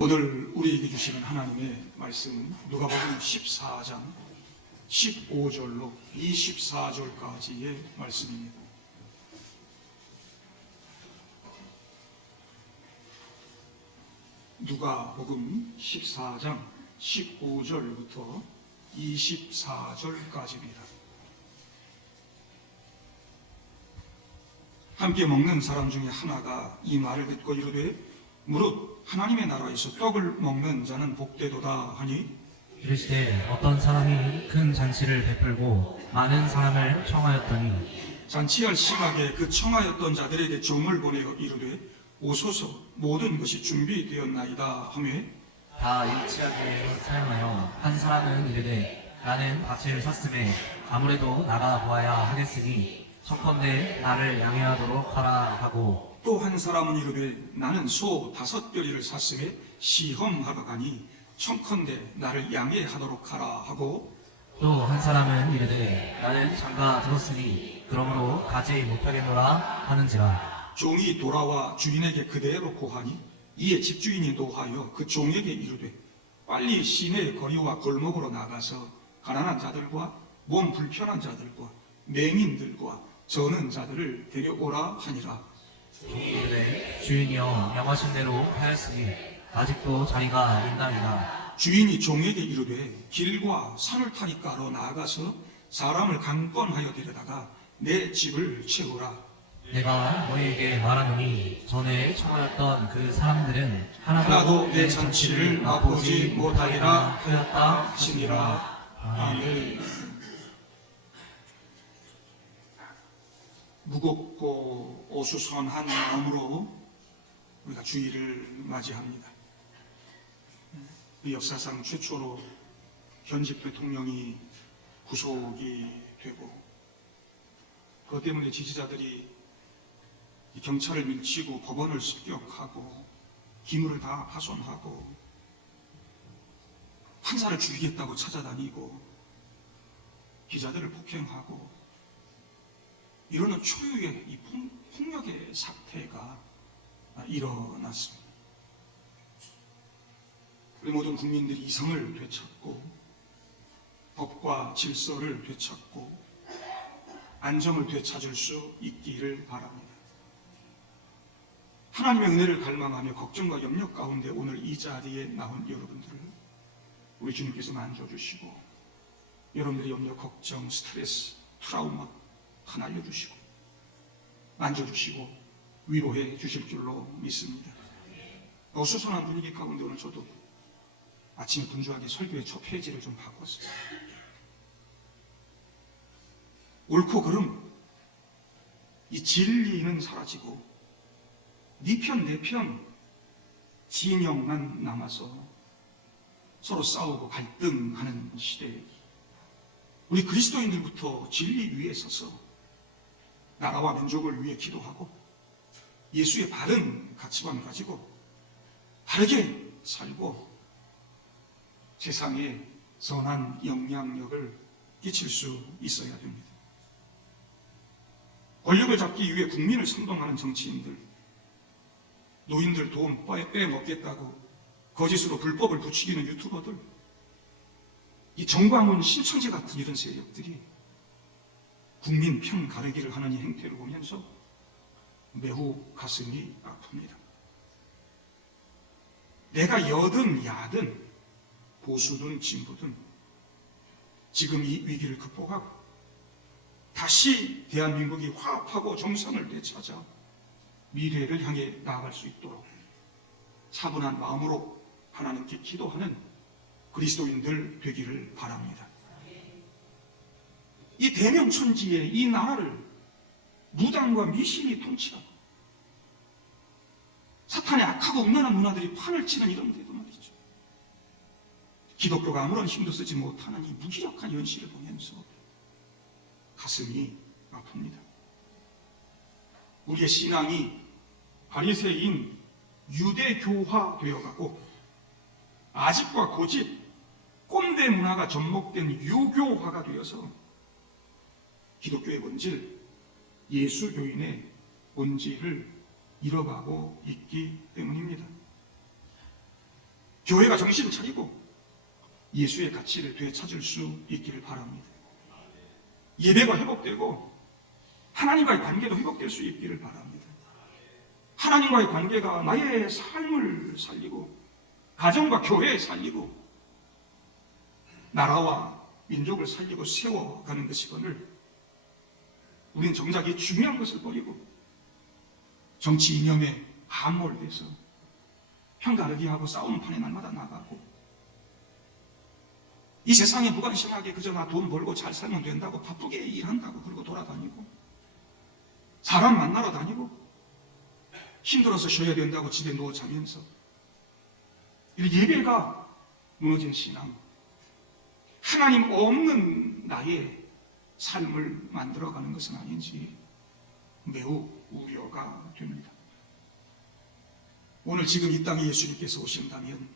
오늘 우리에게 주시는 하나님의 말씀은 누가복음 14장 15절로 24절까지의 말씀입니다. 누가복음 14장 15절부터 24절까지입니다. 함께 먹는 사람 중에 하나가 이 말을 듣고 이르되 무릇 하나님의 나라에서 떡을 먹는 자는 복되도다 하니 이르시되 어떤 사람이 큰 잔치를 베풀고 많은 사람을 청하였더니 잔치할 시각에 그 청하였던 자들에게 종을 보내어 이르되 오소서 모든 것이 준비되었나이다 하며 다 일치하기 위해 사용하여 한 사람은 이르되 나는 밭을 샀음에 아무래도 나가 보아야 하겠으니 청컨대 나를 양해하도록 하라 하고 또 한 사람은 이르되 나는 소 5뼈리를 샀음에 시험하러 가니 청컨대 나를 양해하도록 하라 하고 또 한 사람은 이르되 나는 장가 들었으니 그러므로 가지 못하겠노라 하는지라. 종이 돌아와 주인에게 그대로 고하니 이에 집주인이 노하여 그 종에게 이르되 빨리 시내 거리와 골목으로 나가서 가난한 자들과 몸 불편한 자들과 맹인들과 저는 자들을 데려오라 하니라. 종이 이르되 주인이여 명하신 대로 하였으니 아직도 자리가 있나이다. 주인이 종에게 이르되 길과 산을 타니까로 나아가서 사람을 강권하여 데려다가 내 집을 채우라. 내가 너희에게 말하노니 전에 청하였던 그 사람들은 하나도 내 잔치를 맛보지 못하리라 하였다 하시니라. 아멘. 무겁고 어수선한 마음으로 우리가 주일을 맞이합니다. 이 역사상 최초로 현직 대통령이 구속이 되고 그것 때문에 지지자들이 경찰을 밀치고 법원을 습격하고 기물을 다 파손하고 판사를 죽이겠다고 찾아다니고 기자들을 폭행하고 이러는 초유의 이 폭력의 사태가 일어났습니다. 우리 모든 국민들이 이성을 되찾고 법과 질서를 되찾고 안정을 되찾을 수 있기를 바랍니다. 하나님의 은혜를 갈망하며 걱정과 염려 가운데 오늘 이 자리에 나온 여러분들을 우리 주님께서 만져주시고 여러분들의 염려, 걱정, 스트레스, 트라우마 다 날려주시고 만져주시고 위로해 주실 줄로 믿습니다. 어수선한 분위기 가운데 오늘 저도 아침에 분주하게 설교의 첫 페이지를 좀 바꿨어요. 옳고 그름, 이 진리는 사라지고 네 편 내 편 진영만 남아서 서로 싸우고 갈등하는 시대에 우리 그리스도인들부터 진리 위에 서서 나라와 민족을 위해 기도하고 예수의 바른 가치관 가지고 바르게 살고 세상에 선한 영향력을 끼칠 수 있어야 됩니다. 권력을 잡기 위해 국민을 선동하는 정치인들, 노인들 돈 빼먹겠다고 거짓으로 불법을 부추기는 유튜버들, 이 정광훈, 신천지 같은 이런 세력들이 국민 편 가르기를 하는 이 행태를 보면서 매우 가슴이 아픕니다. 내가 여든 야든 보수든 진보든 지금 이 위기를 극복하고 다시 대한민국이 화합하고 정상을 되찾아 미래를 향해 나아갈 수 있도록 차분한 마음으로 하나님께 기도하는 그리스도인들 되기를 바랍니다. 이 대명천지의 이 나라를 무당과 미신이 통치하고 사탄의 악하고 음란한 문화들이 판을 치는 이런 데도 말이죠. 기독교가 아무런 힘도 쓰지 못하는 이 무기력한 현실을 보면서 가슴이 아픕니다. 우리의 신앙이 바리새인 유대교화 되어가고 아집과 고집, 꼰대 문화가 접목된 유교화가 되어서 기독교의 본질, 예수교인의 본질을 잃어가고 있기 때문입니다. 교회가 정신 차리고 예수의 가치를 되찾을 수 있기를 바랍니다. 예배가 회복되고 하나님과의 관계도 회복될 수 있기를 바랍니다. 하나님과의 관계가 나의 삶을 살리고 가정과 교회에 살리고 나라와 민족을 살리고 세워가는 것이거늘 우리는 정작 이 중요한 것을 버리고 정치 이념에 함몰돼서 편가르기하고 싸움판에 날마다 나가고 이 세상에 무관심하게 그저 나 돈 벌고 잘 살면 된다고 바쁘게 일한다고 그러고 돌아다니고 사람 만나러 다니고 힘들어서 쉬어야 된다고 집에 누워 자면서 이렇게 예배가 무너진 신앙, 하나님 없는 나의 삶을 만들어가는 것은 아닌지 매우 우려가 됩니다. 오늘 지금 이 땅에 예수님께서 오신다면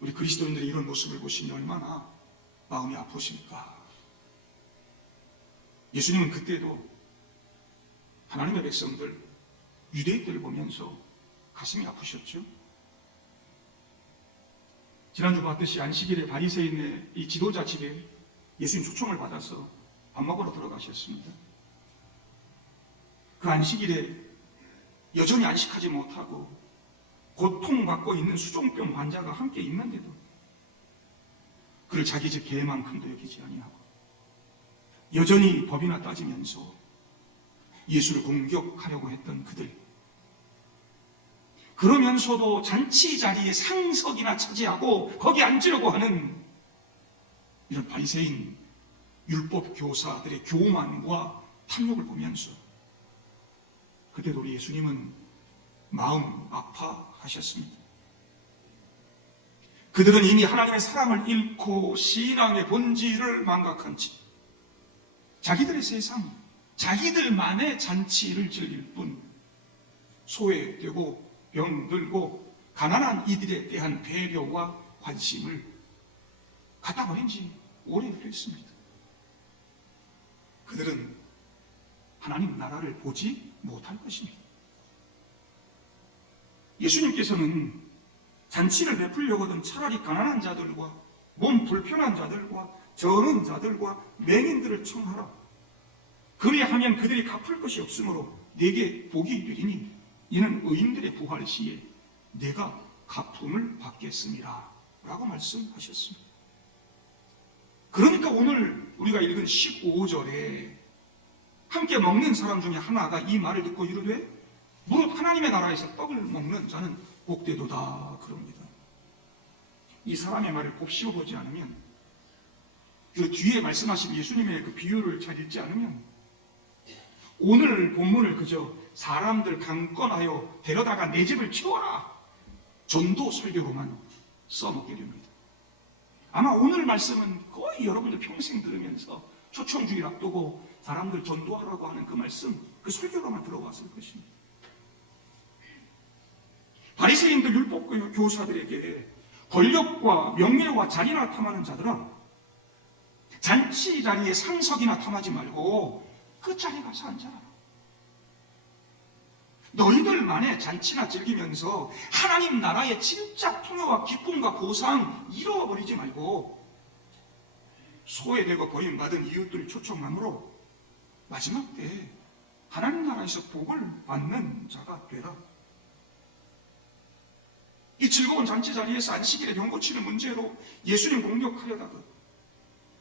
우리 그리스도인들의 이런 모습을 보시면 얼마나 마음이 아프십니까? 예수님은 그때도 하나님의 백성들, 유대인들을 보면서 가슴이 아프셨죠? 지난주 봤듯이 안식일에 바리새인의 이 지도자 집에 예수님 초청을 받아서 밥 먹으러 들어가셨습니다. 그 안식일에 여전히 안식하지 못하고 고통받고 있는 수종병 환자가 함께 있는데도 그를 자기 집 개만큼도 여기지 아니하고 여전히 법이나 따지면서 예수를 공격하려고 했던 그들, 그러면서도 잔치 자리에 상석이나 차지하고 거기 앉으려고 하는 이런 바리새인 율법 교사들의 교만과 탐욕을 보면서 그때도 우리 예수님은 마음 아파하셨습니다. 그들은 이미 하나님의 사랑을 잃고 신앙의 본질을 망각한 채 자기들의 세상, 자기들만의 잔치를 즐길 뿐 소외되고 병들고 가난한 이들에 대한 배려와 관심을 갖다 버린 지 오래됐습니다. 그들은 하나님 나라를 보지 못할 것입니다. 예수님께서는 잔치를 베풀려거든 차라리 가난한 자들과 몸 불편한 자들과 저는 자들과 맹인들을 청하라. 그리하면 그들이 갚을 것이 없으므로 내게 복이 이르리니 이는 의인들의 부활 시에 내가 갚음을 받겠습니다 라고 말씀하셨습니다. 그러니까 오늘 우리가 읽은 15절에 함께 먹는 사람 중에 하나가 이 말을 듣고 이르되 무릇 하나님의 나라에서 떡을 먹는 자는 복되도다 그럽니다. 이 사람의 말을 곱씹어보지 않으면, 그 뒤에 말씀하신 예수님의 그 비유를 잘 읽지 않으면 오늘 본문을 그저 사람들 강권하여 데려다가 내 집을 치워라 전도 설교로만 써먹게 됩니다. 아마 오늘 말씀은 거의 여러분들 평생 들으면서 초청주일 앞두고 사람들 전도하라고 하는 그 말씀, 그 설교로만 들어왔을 것입니다. 바리새인들 율법 교사들에게 권력과 명예와 자리나 탐하는 자들아, 잔치 자리에 상석이나 탐하지 말고 끝자리 가서 앉아라. 너희들만의 잔치나 즐기면서 하나님 나라의 진짜 풍요와 기쁨과 보상 잃어버리지 말고 소외되고 버림받은 이웃들 초청함으로 마지막 때 하나님 나라에서 복을 받는 자가 되라. 이 즐거운 잔치 자리에서 안식일에 병 고치는 문제로 예수님 공격하려다가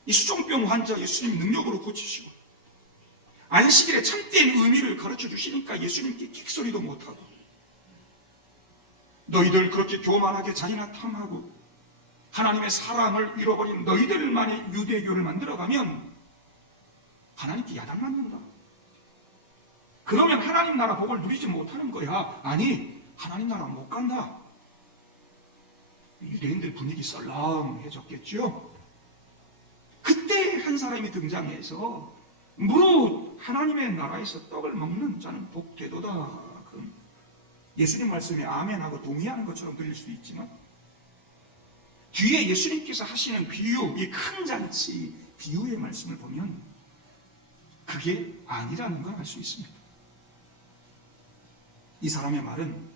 이 수종병 환자 예수님 능력으로 고치시고 안식일에 참된 의미를 가르쳐 주시니까 예수님께 끽소리도 못하고 너희들 그렇게 교만하게 자리나 탐하고 하나님의 사랑을 잃어버린 너희들만의 유대교를 만들어가면 하나님께 야단맞는다. 그러면 하나님 나라 복을 누리지 못하는 거야. 아니, 하나님 나라 못 간다. 유대인들 분위기 썰렁해졌겠죠. 그때 한 사람이 등장해서 무릇 하나님의 나라에서 떡을 먹는 자는 복되도다. 그럼 예수님 말씀에 아멘하고 동의하는 것처럼 들릴 수도 있지만 뒤에 예수님께서 하시는 비유, 이 큰 잔치 비유의 말씀을 보면 그게 아니라는 걸 알 수 있습니다. 이 사람의 말은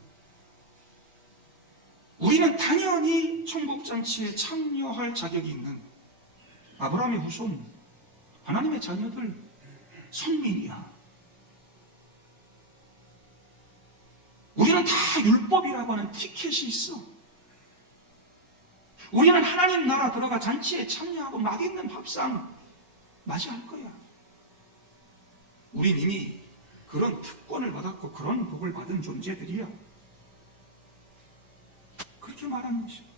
우리는 당연히 천국잔치에 참여할 자격이 있는 아브라함의 후손, 하나님의 자녀들, 선민이야. 우리는 다 율법이라고 하는 티켓이 있어. 우리는 하나님 나라 들어가 잔치에 참여하고 맛있는 밥상 맞이할 거야. 우린 이미 그런 특권을 받았고 그런 복을 받은 존재들이야. 그렇게 말하는 것이야.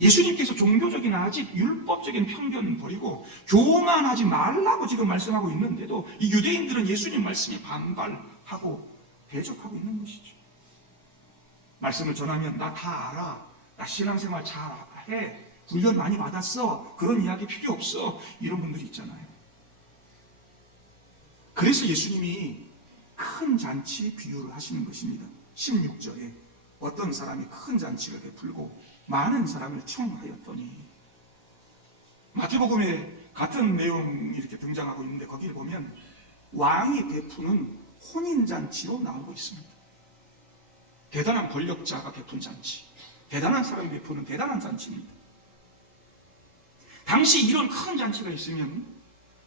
예수님께서 종교적인 아직 율법적인 편견 버리고 교만하지 말라고 지금 말씀하고 있는데도 이 유대인들은 예수님 말씀에 반발하고 대적하고 있는 것이죠. 말씀을 전하면 나 다 알아, 나 신앙생활 잘해, 훈련 많이 받았어, 그런 이야기 필요 없어, 이런 분들이 있잖아요. 그래서 예수님이 큰 잔치 비유를 하시는 것입니다. 16절에 어떤 사람이 큰 잔치를 베풀고 많은 사람을 청하였더니, 마태복음에 같은 내용이 이렇게 등장하고 있는데 거기를 보면 왕이 베푸는 혼인잔치로 나오고 있습니다. 대단한 권력자가 베푼 잔치, 대단한 사람이 베푸는 대단한 잔치입니다. 당시 이런 큰 잔치가 있으면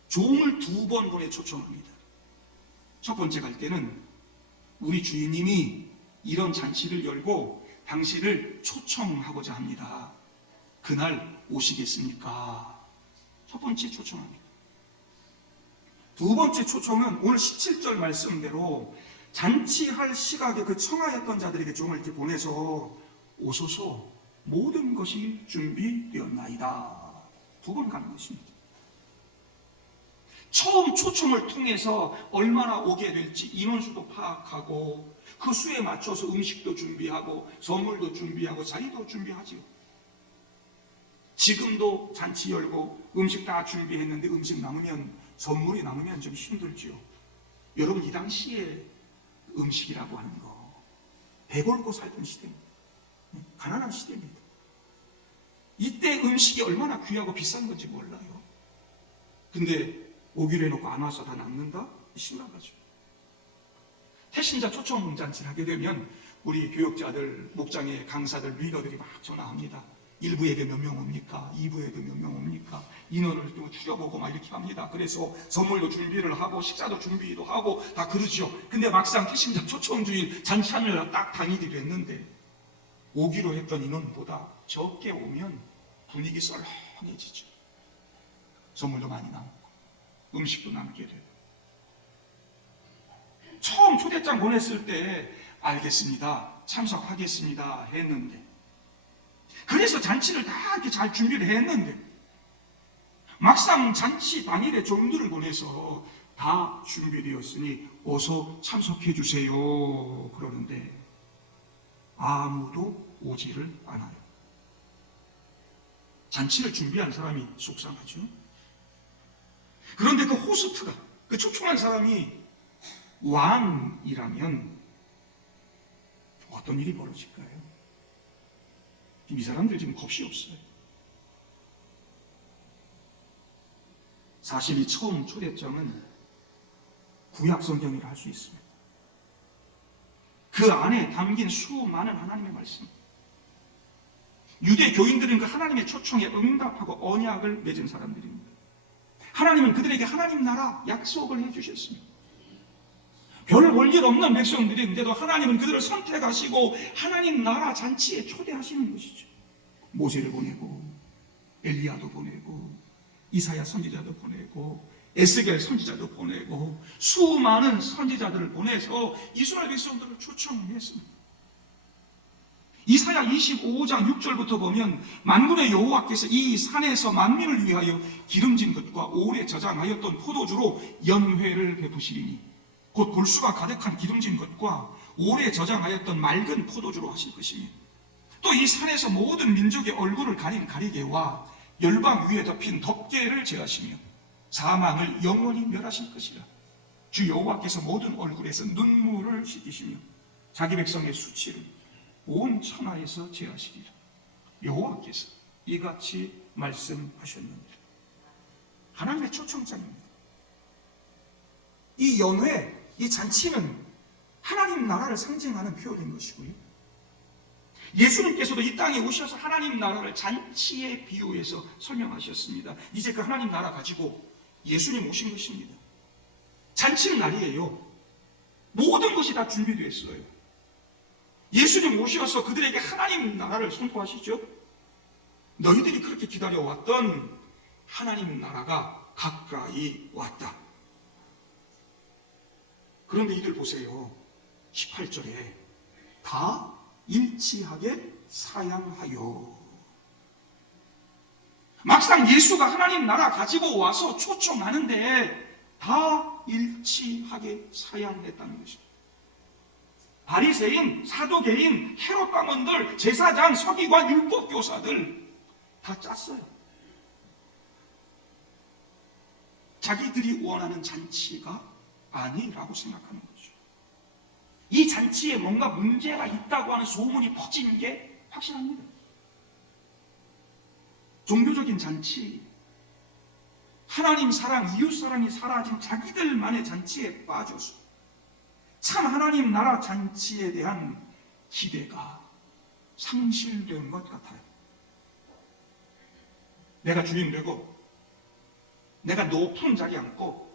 종을 2번 보내 초청합니다. 첫 번째 갈 때는 우리 주인님이 이런 잔치를 열고 당신을 초청하고자 합니다. 그날 오시겠습니까? 첫 번째 초청합니다. 두 번째 초청은 오늘 17절 말씀대로 잔치할 시각에 그 청하였던 자들에게 종을 이렇게 보내서 오소서, 모든 것이 준비되었나이다. 2번 가는 것입니다. 처음 초청을 통해서 얼마나 오게 될지 인원수도 파악하고 그 수에 맞춰서 음식도 준비하고 선물도 준비하고 자리도 준비하지요. 지금도 잔치 열고 음식 다 준비했는데 음식 남으면, 선물이 남으면 좀 힘들지요. 여러분, 이 당시에 음식이라고 하는 거 배골고 살던 시대입니다. 가난한 시대입니다. 이때 음식이 얼마나 귀하고 비싼 건지 몰라요. 근데 오기로 해놓고 안 와서 다 남는다? 심각하죠. 태신자 초청 잔치를 하게 되면 우리 교역자들, 목장의 강사들, 리더들이 막 전화합니다. 1부에게 몇 명 옵니까? 2부에게 몇 명 옵니까? 인원을 또 줄여보고 막 이렇게 합니다. 그래서 선물도 준비를 하고 식사도 준비도 하고 다 그러죠. 근데 막상 태신자 초청주일 잔치하느라 딱 당일이 됐는데 오기로 했던 인원보다 적게 오면 분위기 썰렁해지죠. 선물도 많이 남고 음식도 남게 돼요. 처음 초대장 보냈을 때 알겠습니다, 참석하겠습니다 했는데, 그래서 잔치를 다 이렇게 잘 준비를 했는데 막상 잔치 당일에 종들을 보내서 다 준비되었으니 어서 참석해 주세요 그러는데 아무도 오지를 않아요. 잔치를 준비한 사람이 속상하죠. 그런데 그 호스트가, 그 초청한 사람이 왕이라면 어떤 일이 벌어질까요? 이 사람들 지금 겁이 없어요. 사실 이 처음 초대장은 구약 성경이라 할 수 있습니다. 그 안에 담긴 수많은 하나님의 말씀, 유대 교인들은 그 하나님의 초청에 응답하고 언약을 맺은 사람들입니다. 하나님은 그들에게 하나님 나라 약속을 해주셨습니다. 별 볼일 없는 백성들인데도 하나님은 그들을 선택하시고 하나님 나라 잔치에 초대하시는 것이죠. 모세를 보내고 엘리야도 보내고 이사야 선지자도 보내고 에스겔 선지자도 보내고 수많은 선지자들을 보내서 이스라엘 백성들을 초청했습니다. 이사야 25장 6절부터 보면 만군의 여호와께서 이 산에서 만민을 위하여 기름진 것과 오래 저장하였던 포도주로 연회를 베푸시리니, 곧 골수가 가득한 기름진 것과 오래 저장하였던 맑은 포도주로 하실 것이며, 또 이 산에서 모든 민족의 얼굴을 가린 가리개와 열방 위에 덮인 덮개를 제하시며 사망을 영원히 멸하실 것이라. 주 여호와께서 모든 얼굴에서 눈물을 씻기시며 자기 백성의 수치를 온 천하에서 제하시리라. 여호와께서 이같이 말씀하셨느니라. 하나님의 초청장입니다. 이 연회, 이 잔치는 하나님 나라를 상징하는 표현인 것이고요. 예수님께서도 이 땅에 오셔서 하나님 나라를 잔치에 비유해서 설명하셨습니다. 이제 그 하나님 나라 가지고 예수님 오신 것입니다. 잔치 날이에요. 모든 것이 다 준비되었어요. 예수님 오셔서 그들에게 하나님 나라를 선포하시죠. 너희들이 그렇게 기다려왔던 하나님 나라가 가까이 왔다. 그런데 이들 보세요. 18절에 다 일치하게 사양하여. 막상 예수가 하나님 나라 가지고 와서 초청하는데 다 일치하게 사양했다는 것입니다. 바리새인, 사두개인, 헤롯 당원들, 제사장, 서기관, 율법교사들 다 짰어요. 자기들이 원하는 잔치가 아니라고 생각하는 거죠. 이 잔치에 뭔가 문제가 있다고 하는 소문이 퍼진 게 확실합니다. 종교적인 잔치, 하나님 사랑, 이웃 사랑이 사라진 자기들만의 잔치에 빠져서 참 하나님 나라 잔치에 대한 기대가 상실된 것 같아요. 내가 주인 되고 내가 높은 자리에 앉고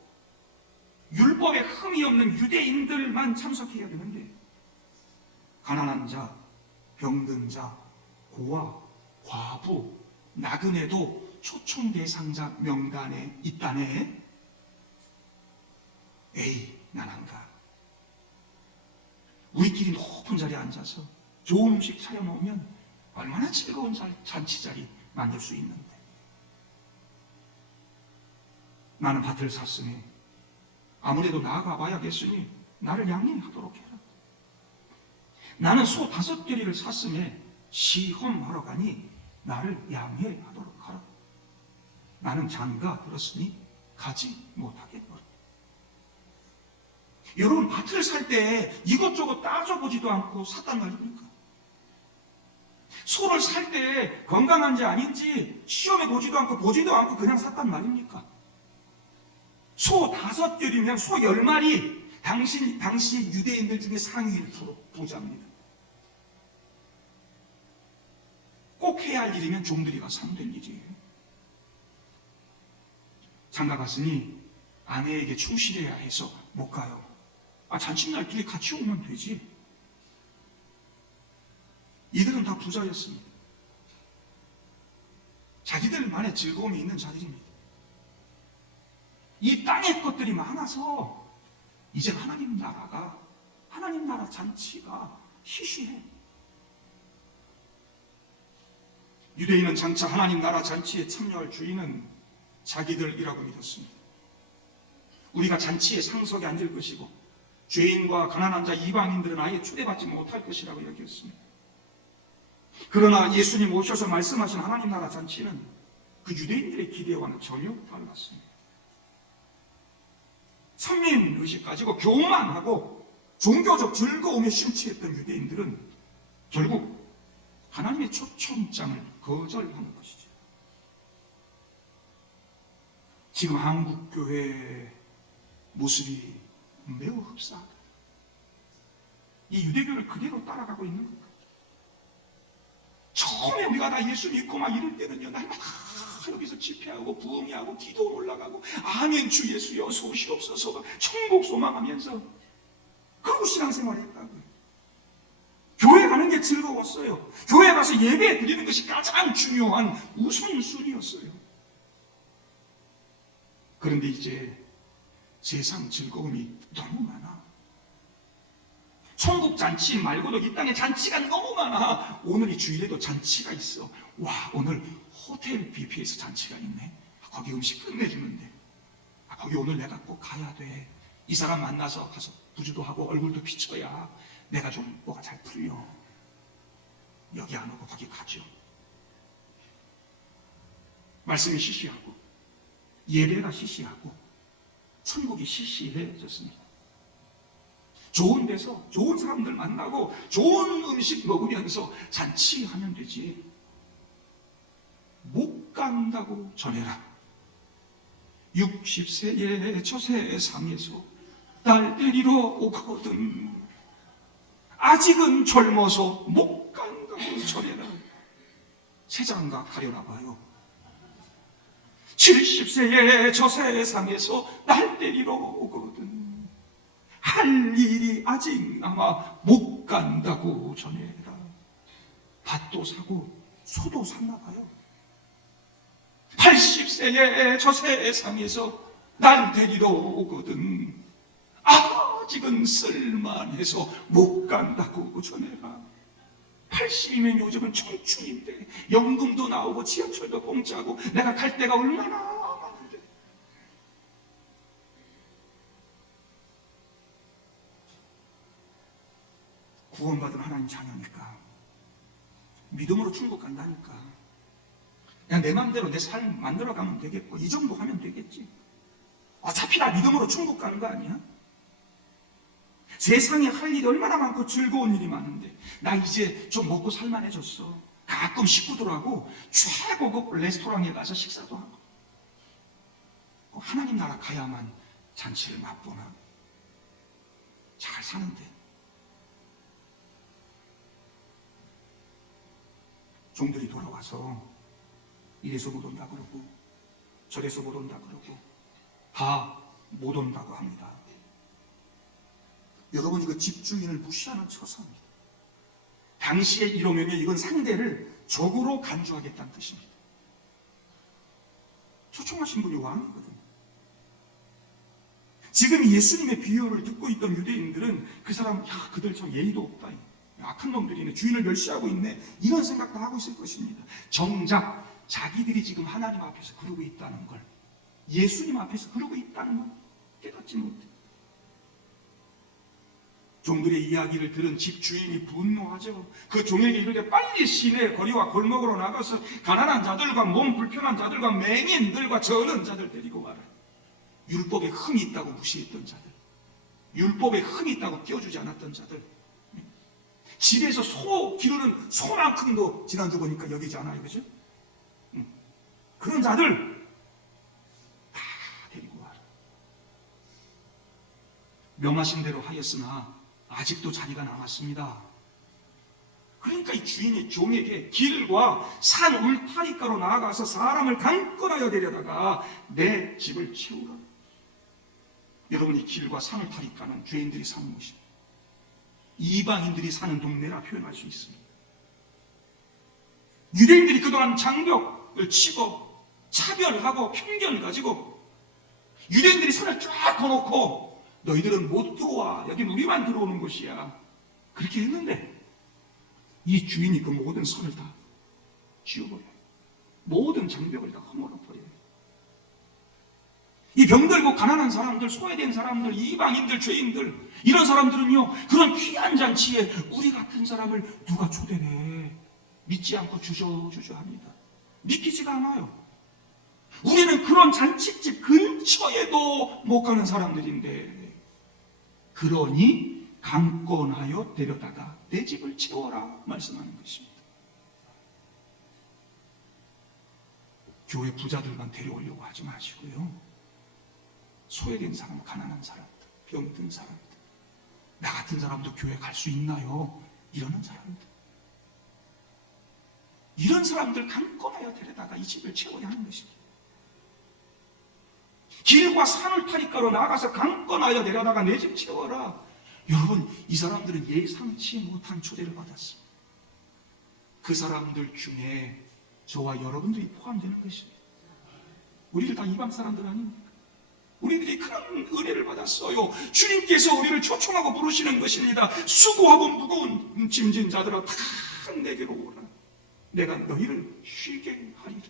율법에 흠이 없는 유대인들만 참석해야 되는데 가난한 자, 병든 자, 고아, 과부, 나그네도 초청 대상자 명단에 있다네. 에이, 난 안 가. 우리끼리 높은 자리에 앉아서 좋은 음식 차려놓으면 얼마나 즐거운 잔치 자리 만들 수 있는데. 나는 밭을 샀으니 아무래도 나아가 봐야겠으니 나를 양해하도록 해라. 나는 소 5대리를 샀으니 시험하러 가니 나를 양해하도록 하라. 나는 장가 들었으니 가지 못하게 하라. 여러분, 밭을 살 때 이것저것 따져보지도 않고 샀단 말입니까? 소를 살 때 건강한지 아닌지 시험해 보지도 않고 그냥 샀단 말입니까? 소 5떼리면 소 10마리, 당시 유대인들 중에 상위 1% 부자입니다. 꼭 해야 할 일이면 종들이 가서 하면 될 일이에요. 장가 갔으니 아내에게 충실해야 해서 못 가요. 잔칫날 둘이 같이 오면 되지. 이들은 다 부자였습니다. 자기들만의 즐거움이 있는 자들입니다. 이 땅의 것들이 많아서 이제 하나님 나라 잔치가 희귀해. 유대인은 장차 하나님 나라 잔치에 참여할 주인은 자기들이라고 믿었습니다. 우리가 잔치의 상석에 앉을 것이고 죄인과 가난한 자 이방인들은 아예 초대받지 못할 것이라고 여겼습니다. 그러나 예수님 오셔서 말씀하신 하나님 나라 잔치는 그 유대인들의 기대와는 전혀 달랐습니다. 선민의식 가지고 교만하고 종교적 즐거움에 심취했던 유대인들은 결국 하나님의 초청장을 거절하는 것이죠. 지금 한국교회 모습이 매우 흡사하다. 이 유대교를 그대로 따라가고 있는 것 같아요. 처음에 우리가 다 예수 믿고 막 이럴 때는요, 날마다 여기서 집회하고 부흥회하고 기도 올라가고 아멘 주 예수여 어서 오시옵소서 천국 소망하면서 그러고 신앙생활 했다고요. 교회 가는 게 즐거웠어요. 교회 가서 예배 드리는 것이 가장 중요한 우선순위였어요. 그런데 이제 세상 즐거움이 너무 많아. 천국 잔치 말고도 이 땅에 잔치가 너무 많아. 오늘 이 주일에도 잔치가 있어. 와, 오늘 호텔 뷔페에서 잔치가 있네. 거기 음식 끝내주는데 거기 오늘 내가 꼭 가야 돼. 이 사람 만나서 가서 부주도 하고 얼굴도 비춰야 내가 좀 뭐가 잘 풀려. 여기 안 오고 거기 가죠. 말씀이 시시하고 예배가 시시하고 천국이 시시해졌습니다. 좋은 데서 좋은 사람들 만나고 좋은 음식 먹으면서 잔치하면 되지. 못 간다고 전해라. 60세의 저 세상에서 딸 데리러 오거든. 아직은 젊어서 못 간다고 전해라. 세장가 가려나 봐요. 70세에 저 세상에서 날 때리러 오거든. 할 일이 아직 남아 못 간다고 전해라. 밭도 사고 소도 샀나 봐요. 80세에 저 세상에서 날 데리러 오거든. 아직은 쓸만해서 못 간다고 전해라. 80이면 요즘은 청춘인데 연금도 나오고 지하철도 공짜고 내가 갈 데가 얼마나 많은데. 구원받은 하나님 자녀니까 믿음으로 천국 간다니까 그냥 내 맘대로 내 삶 만들어가면 되겠고 이 정도 하면 되겠지. 어차피 다 믿음으로 천국 가는 거 아니야? 세상에 할 일이 얼마나 많고 즐거운 일이 많은데 나 이제 좀 먹고 살만해졌어. 가끔 식구들하고 최고급 레스토랑에 가서 식사도 하고 하나님 나라 가야만 잔치를 맛보나. 잘 사는데 종들이 돌아와서 이래서 못 온다 그러고 저래서 못 온다 그러고 다 못 온다고 합니다. 여러분 이거 집주인을 무시하는 처사입니다. 당시에 이러면 이건 상대를 적으로 간주하겠다는 뜻입니다. 초청하신 분이 왕이거든요. 지금 예수님의 비유를 듣고 있던 유대인들은 그 사람 그들 참 예의도 없다. 악한 놈들이네. 주인을 멸시하고 있네. 이런 생각도 하고 있을 것입니다. 정작 자기들이 지금 하나님 앞에서 그러고 있다는 걸 예수님 앞에서 그러고 있다는 걸 깨닫지 못해. 종들의 이야기를 들은 집주인이 분노하죠. 그 종에게 이르되 빨리 시내 거리와 골목으로 나가서 가난한 자들과 몸 불편한 자들과 맹인들과 저런 자들 데리고 와라. 율법에 흠이 있다고 무시했던 자들, 율법에 흠이 있다고 끼워주지 않았던 자들, 집에서 소 기르는 소만큼도 지난주 보니까 여기지 않아요. 그죠? 그런 자들 다 데리고 와라. 명하신 대로 하였으나 아직도 자리가 남았습니다. 그러니까 이 주인이 종에게 길과 산 울타리가로 나아가서 사람을 강권하여 데려다가 내 집을 채우라. 여러분이 길과 산 울타리가는 죄인들이 사는 곳입니다. 이방인들이 사는 동네라 표현할 수 있습니다. 유대인들이 그동안 장벽을 치고 차별하고 편견을 가지고 유대인들이 선을 쫙 거놓고 너희들은 못 들어와. 여긴 우리만 들어오는 곳이야. 그렇게 했는데 이 주인이 그 모든 선을 다 지워버려요. 모든 장벽을 다 허물어버려요. 이 병들고 가난한 사람들, 소외된 사람들, 이방인들, 죄인들 이런 사람들은요 그런 귀한 잔치에 우리 같은 사람을 누가 초대해. 믿지 않고 주저주저합니다. 믿기지가 않아요. 우리는 그런 잔치집 근처에도 못 가는 사람들인데 그러니 강권하여 데려다가 내 집을 채워라 말씀하는 것입니다. 교회 부자들만 데려오려고 하지 마시고요. 소외된 사람, 가난한 사람들, 병든 사람들, 나 같은 사람도 교회 갈 수 있나요? 이러는 사람들, 이런 사람들 강권하여 데려다가 이 집을 채워야 하는 것입니다. 길과 산울타리가로 나가서 강권하여 데려다가 내 집 채워라. 여러분 이 사람들은 예상치 못한 초대를 받았습니다. 그 사람들 중에 저와 여러분들이 포함되는 것입니다. 우리들 다 이방 사람들 아닙니까? 우리들이 그런 은혜를 받았어요. 주님께서 우리를 초청하고 부르시는 것입니다. 수고하고 무거운 짐진 자들아 다 내게로 오라. 내가 너희를 쉬게 하리라.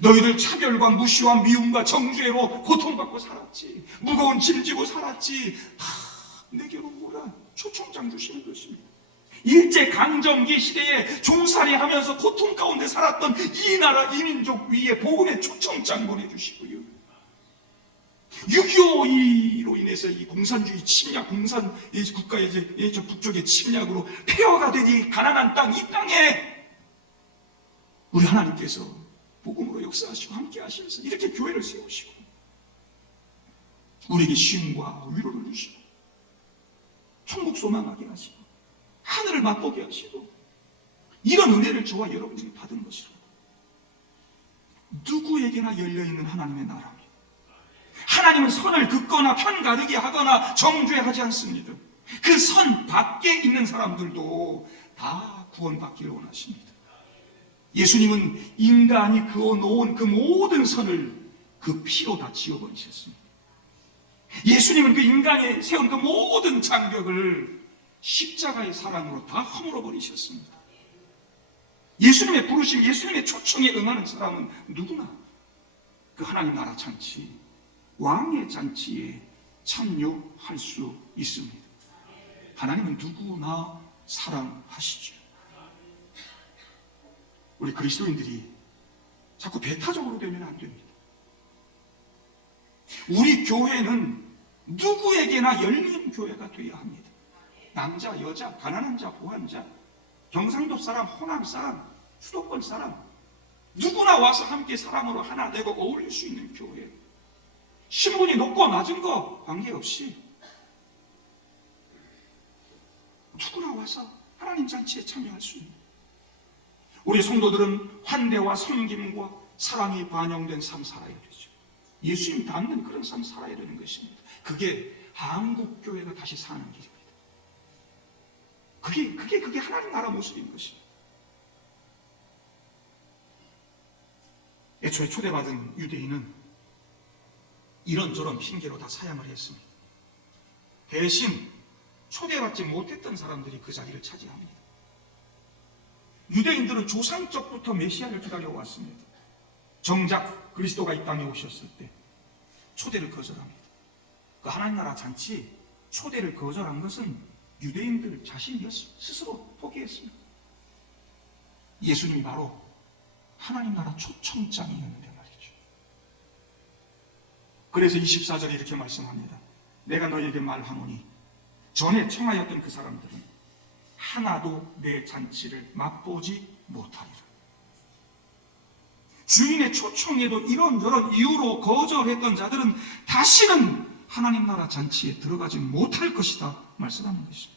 너희들 차별과 무시와 미움과 정죄로 고통받고 살았지. 무거운 짐지고 살았지. 다 내게로 오라. 초청장 주시는 것입니다. 일제강점기 시대에 종살이 하면서 고통 가운데 살았던 이 나라 이민족 위에 복음의 초청장 보내주시고요. 6.25로 인해서 이 공산주의 침략, 공산 국가의 이제 북쪽의 침략으로 폐허가 된 이 가난한 땅, 이 땅에 우리 하나님께서 복음으로 역사하시고 함께 하시면서 이렇게 교회를 세우시고 우리에게 쉼과 위로를 주시고 천국 소망하게 하시고 하늘을 맛보게 하시고 이런 은혜를 저와 여러분들이 받은 것이라고. 누구에게나 열려있는 하나님의 나라입니다. 하나님은 선을 긋거나 편가르게 하거나 정죄하지 않습니다. 그 선 밖에 있는 사람들도 다 구원받기를 원하십니다. 예수님은 인간이 그어놓은 그 모든 선을 그 피로 다 지워버리셨습니다. 예수님은 그 인간이 세운 그 모든 장벽을 십자가의 사랑으로 다 허물어 버리셨습니다. 예수님의 부르심, 예수님의 초청에 응하는 사람은 누구나 그 하나님 나라 잔치, 왕의 잔치에 참여할 수 있습니다. 하나님은 누구나 사랑하시죠. 우리 그리스도인들이 자꾸 배타적으로 되면 안 됩니다. 우리 교회는 누구에게나 열린 교회가 되어야 합니다. 남자, 여자, 가난한 자, 부한 자, 경상도 사람, 호남 사람, 수도권 사람, 누구나 와서 함께 사람으로 하나 되고 어울릴 수 있는 교회. 신분이 높고 낮은 거 관계없이 누구나 와서 하나님 잔치에 참여할 수 있는, 우리 성도들은 환대와 섬김과 사랑이 반영된 삶 살아야 되죠. 예수님 닮는 그런 삶 살아야 되는 것입니다. 그게 한국교회가 다시 사는 길입니다. 그게 하나님 나라 모습인 것입니다. 애초에 초대받은 유대인은 이런저런 핑계로 다 사양을 했습니다. 대신 초대받지 못했던 사람들이 그 자리를 차지합니다. 유대인들은 조상적부터 메시아를 기다려왔습니다. 정작 그리스도가 이 땅에 오셨을 때 초대를 거절합니다. 그 하나님 나라 잔치 초대를 거절한 것은 유대인들 자신이 스스로 포기했습니다. 예수님이 바로 하나님 나라 초청장이었는데 말이죠. 그래서 24절에 이렇게 말씀합니다. 내가 너희에게 말하노니 전에 청하였던 그 사람들은 하나도 내 잔치를 맛보지 못하리라. 주인의 초청에도 이런저런 이유로 거절했던 자들은 다시는 하나님 나라 잔치에 들어가지 못할 것이다 말씀하는 것입니다.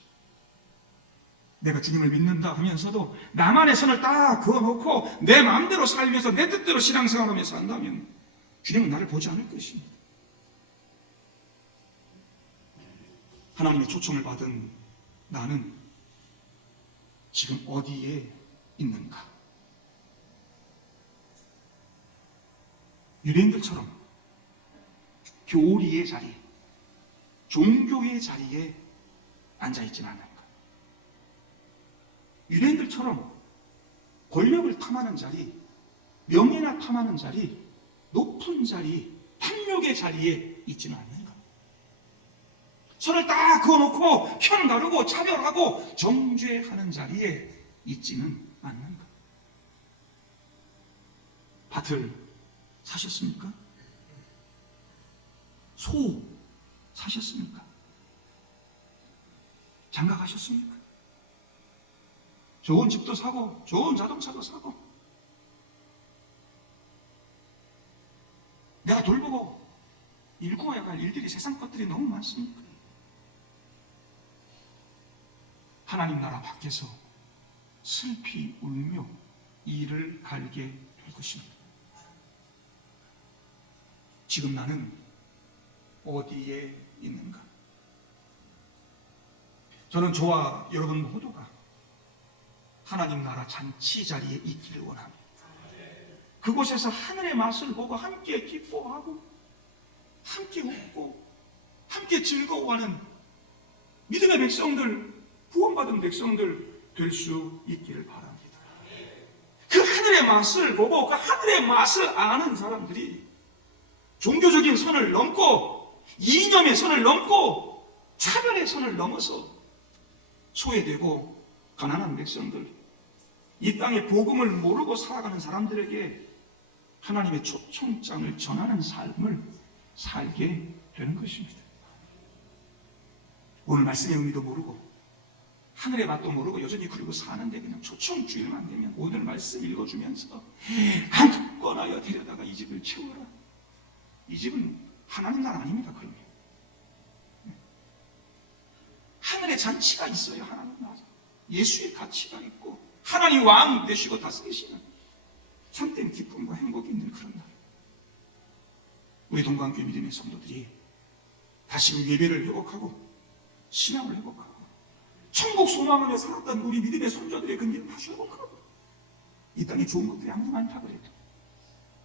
내가 주님을 믿는다 하면서도 나만의 선을 딱 그어놓고 내 마음대로 살면서 내 뜻대로 신앙생활하면서 한다면 주님은 나를 보지 않을 것입니다. 하나님의 초청을 받은 나는 지금 어디에 있는가? 유대인들처럼 교리의 자리, 종교의 자리에 앉아있지는 않는가? 유대인들처럼 권력을 탐하는 자리, 명예나 탐하는 자리, 높은 자리, 탐욕의 자리에 있지는 않는가? 손을 딱 그어놓고 편 가르고 차별하고 정죄하는 자리에 있지는 않는가? 밭을 사셨습니까? 소 사셨습니까? 장가 가셨습니까? 좋은 집도 사고 좋은 자동차도 사고 내가 돌보고 일구어야 할 일들이, 세상 것들이 너무 많습니까? 하나님 나라 밖에서 슬피 울며 이를 갈게 될 것입니다. 지금 나는 어디에 있는가? 저는 저와 여러분 모두가 하나님 나라 잔치 자리에 있기를 원합니다. 그곳에서 하늘의 맛을 보고 함께 기뻐하고 함께 웃고 함께 즐거워하는 믿음의 백성들, 구원받은 백성들 될 수 있기를 바랍니다. 그 하늘의 맛을 보고 그 하늘의 맛을 아는 사람들이 종교적인 선을 넘고 이념의 선을 넘고 차별의 선을 넘어서 소외되고 가난한 백성들, 이 땅에 복음을 모르고 살아가는 사람들에게 하나님의 초청장을 전하는 삶을 살게 되는 것입니다. 오늘 말씀의 의미도 모르고 하늘의 맛도 모르고 여전히 그리고 사는데 그냥 초청주일만 되면 오늘 말씀 읽어주면서 강권하여 데려다가 이 집을 채워라. 이 집은 하나님 나라 아닙니다. 그러면 하늘의 잔치가 있어요. 하나님 나라. 예수의 가치가 있고 하나님 왕 되시고 다스리시는 참된 기쁨과 행복이 있는 그런 날, 우리 동방교회 믿음의 성도들이 다시금 예배를 회복하고 신앙을 회복하고 천국 소망 안에 살았던 우리 믿음의 손자들의 근기를 다시 회복하고 이 땅에 좋은 것들이 아무리 많다 그래도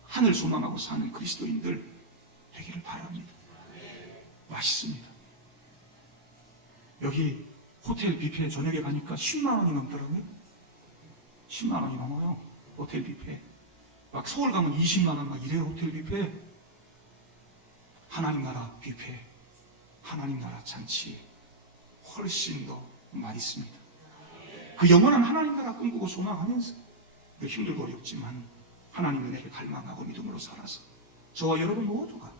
하늘 소망하고 사는 그리스도인들 되기를 바랍니다. 맛있습니다. 여기 호텔 뷔페 저녁에 가니까 10만 원이 넘더라고요. 10만 원이 넘어요. 호텔 뷔페. 막 서울 가면 20만 원 막 이래요. 호텔 뷔페. 하나님 나라 뷔페, 하나님 나라 잔치 훨씬 더 맛있습니다. 그 영원한 하나님 나라 꿈꾸고 소망하면서 힘들고 어렵지만 하나님 은혜를 갈망하고 믿음으로 살아서 저와 여러분 모두가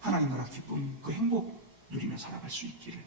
하나님 나라 기쁨, 그 행복 누리며 살아갈 수 있기를